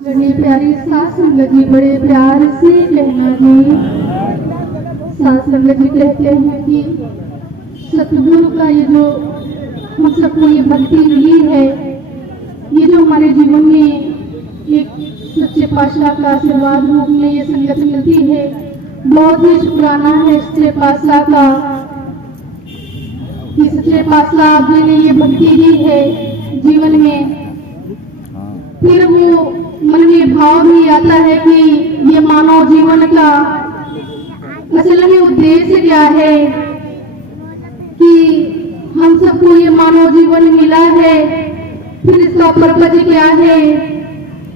बड़ी प्यारी सास संगत जी बड़े प्यार से कहना जी। सास संगत जी कहते हैं कि सतगुरु का ये जो हम सबको ये भक्ति मिली है, ये जो हमारे जीवन में एक सच्चे पातशाह का आशीर्वाद रूप में ये संगत मिलती है, बहुत ही शुक्राना है सच्चे पातशाह का कि सच्चे पातशाह आपने ने ये भक्ति दी है जीवन में। फिर वो मन में भाव भी आता है कि ये मानव जीवन का असल में उद्देश्य क्या है, कि हम सबको ये मानव जीवन मिला है, फिर इसका पर्पज क्या है।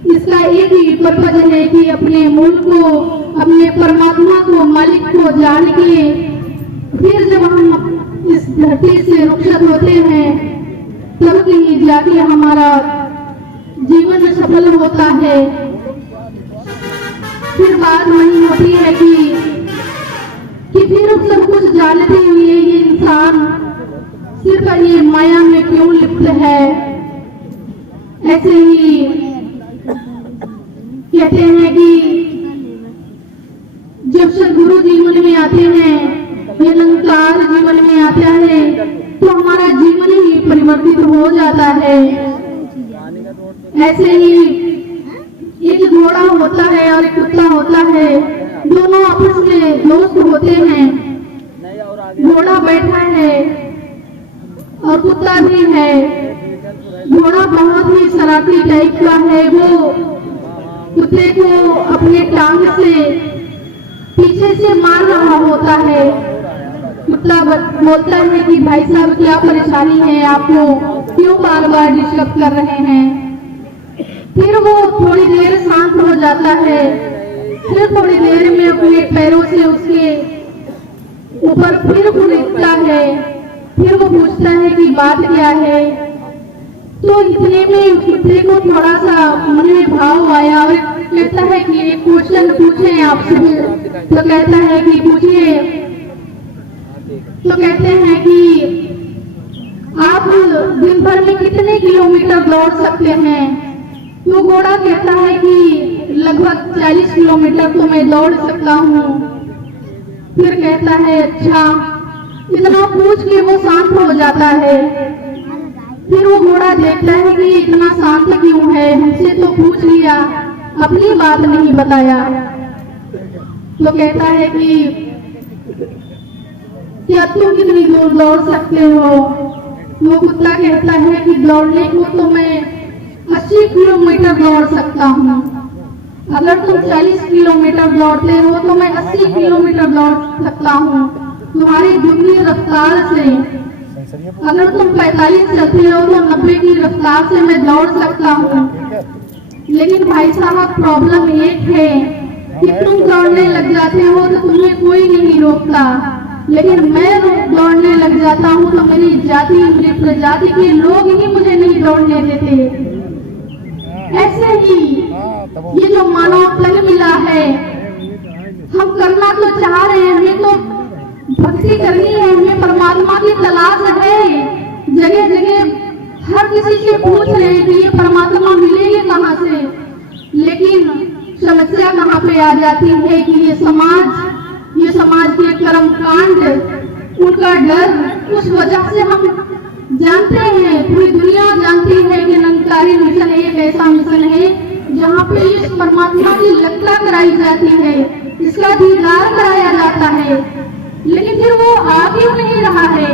इसका एक ही पर्पज है कि अपने मूल को, अपने परमात्मा को, मालिक को जान के फिर जब हम इस धरती से रुखसत होते हैं तब कहीं जाके हमारा जीवन सफल होता है। फिर बात वही होती है कि फिर सब कुछ जानते हुए ये इंसान सिर्फ ये माया में क्यों लिप्त है। ऐसे ही कहते हैं कि जब सदगुरु जीवन में आते हैं, ये निरंकार जीवन में आता है, तो हमारा जीवन ही परिवर्तित हो जाता है। ऐसे ही एक घोड़ा होता है और एक कुत्ता होता है, दोनों आपस में दोस्त होते हैं। घोड़ा बैठा है और कुत्ता भी है। घोड़ा बहुत ही शरारती टाइप का है, वो कुत्ते को अपने टांग से पीछे से मार रहा होता है। कुत्ता बोलता है कि भाई साहब क्या परेशानी है, आपको क्यों बार बार डिस्टर्ब कर रहे हैं। फिर वो थोड़ी देर शांत हो जाता है, फिर थोड़ी देर में अपने पैरों से उसके ऊपर फिर कूदता है। फिर वो पूछता है कि बात क्या है। तो इतने में कुत्ते को थोड़ा सा मन में भाव आया और कहता है कि एक क्वेश्चन पूछे आपसे। तो कहता है कि पूछिए। तो कहते हैं कि आप दिन भर में कितने किलोमीटर दौड़ सकते हैं। तो घोड़ा कहता है कि लगभग 40 किलोमीटर तो मैं दौड़ सकता हूँ। फिर कहता है अच्छा। इतना पूछ के वो शांत हो जाता है। फिर वो घोड़ा देखता है कि इतना शांत क्यों है, हमसे तो पूछ लिया, अपनी बात नहीं बताया। तो कहता है कि क्या तुम कितनी दूर दौड़ सकते हो। वो कुत्ता कहता है कि दौड़ने को तो मैं 80 किलोमीटर दौड़ सकता हूँ। अगर तुम 40 किलोमीटर दौड़ते हो तो मैं 80 किलोमीटर दौड़ सकता हूँ तुम्हारी दुगनी रफ्तार से। अगर तुम 45 चलते हो तो 90 की रफ्तार से मैं दौड़ सकता हूँ। लेकिन भाई साहब प्रॉब्लम एक है कि तुम दौड़ने लग जाते हो तो तुम्हें कोई नहीं रोकता, लेकिन मैं दौड़ने लग जाता हूँ तो मेरी जाति, मेरी प्रजाति के लोग ही मुझे नहीं दौड़ने देते। ऐसे ही ये जो मानव तन मिला है, हम करना तो चाह रहे हैं, हमें तो भक्ति करनी है, हमें परमात्मा की तलाश है। जगह जगह हर किसी से पूछ रहे हैं कि ये परमात्मा मिलेगी कहाँ से। लेकिन समस्या कहाँ पे आ जाती है कि ये समाज के कर्म कांड, उनका डर, उस वजह से हम जानते हैं, पूरी दुनिया जानती है कि निरंकारी मिशन एक ऐसा मिशन है जहाँ पे इस परमात्मा की लगता कराई जाती है, इसका दीदार कराया जाता है। लेकिन फिर वो आ क्यों नहीं रहा है।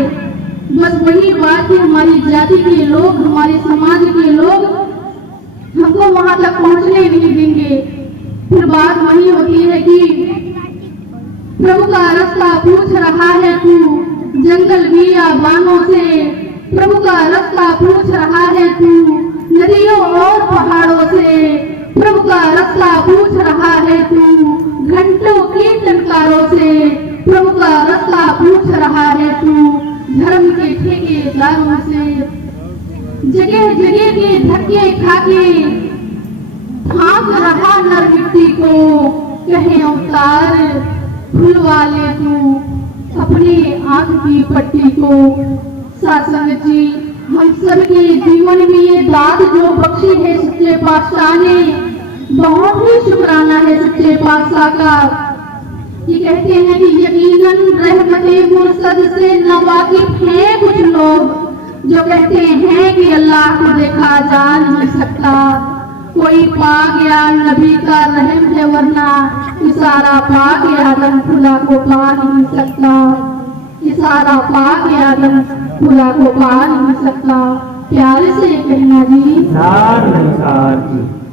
बस वही बात है, हमारी जाति के लोग, हमारे समाज के लोग हमको वहां तक पहुंचने नहीं देंगे। फिर बात वही होती है कि प्रभु का रास्ता पूछ रहा है तू जंगल बियाबानों से। प्रभु का रास्ता पूछ रहा है तू नदियों और पहाड़ों से। प्रभु का रास्ता पूछ रहा है तू घंटों की टंकारों से। प्रभु का रास्ता पूछ रहा है तू धर्म के ठेकेदारों से। जगह जगह के धक्के खाके हाँक रहा नर मिट्टी को, कहे अवतार खुलवा ले तू अपने आंख की पट्टी को। सत्संग जी, हम सबके जीवन में ये दाद जो बख्शी है सच्चे पातशाह ने, नशे पासा का। ये कहते हैं कि यकीनन रहमते मुर्सद से नवाकिफ हैं कुछ लोग जो कहते हैं कि अल्लाह को देखा जा नहीं सकता। कोई पा गया नबी का रहम है वरना इशारा पा के आदम खुदा को पा नहीं सकता। इशारा पा के आदम खुदा को पा नहीं सकता। प्यारे से कहना जी। सार नहीं सार जी।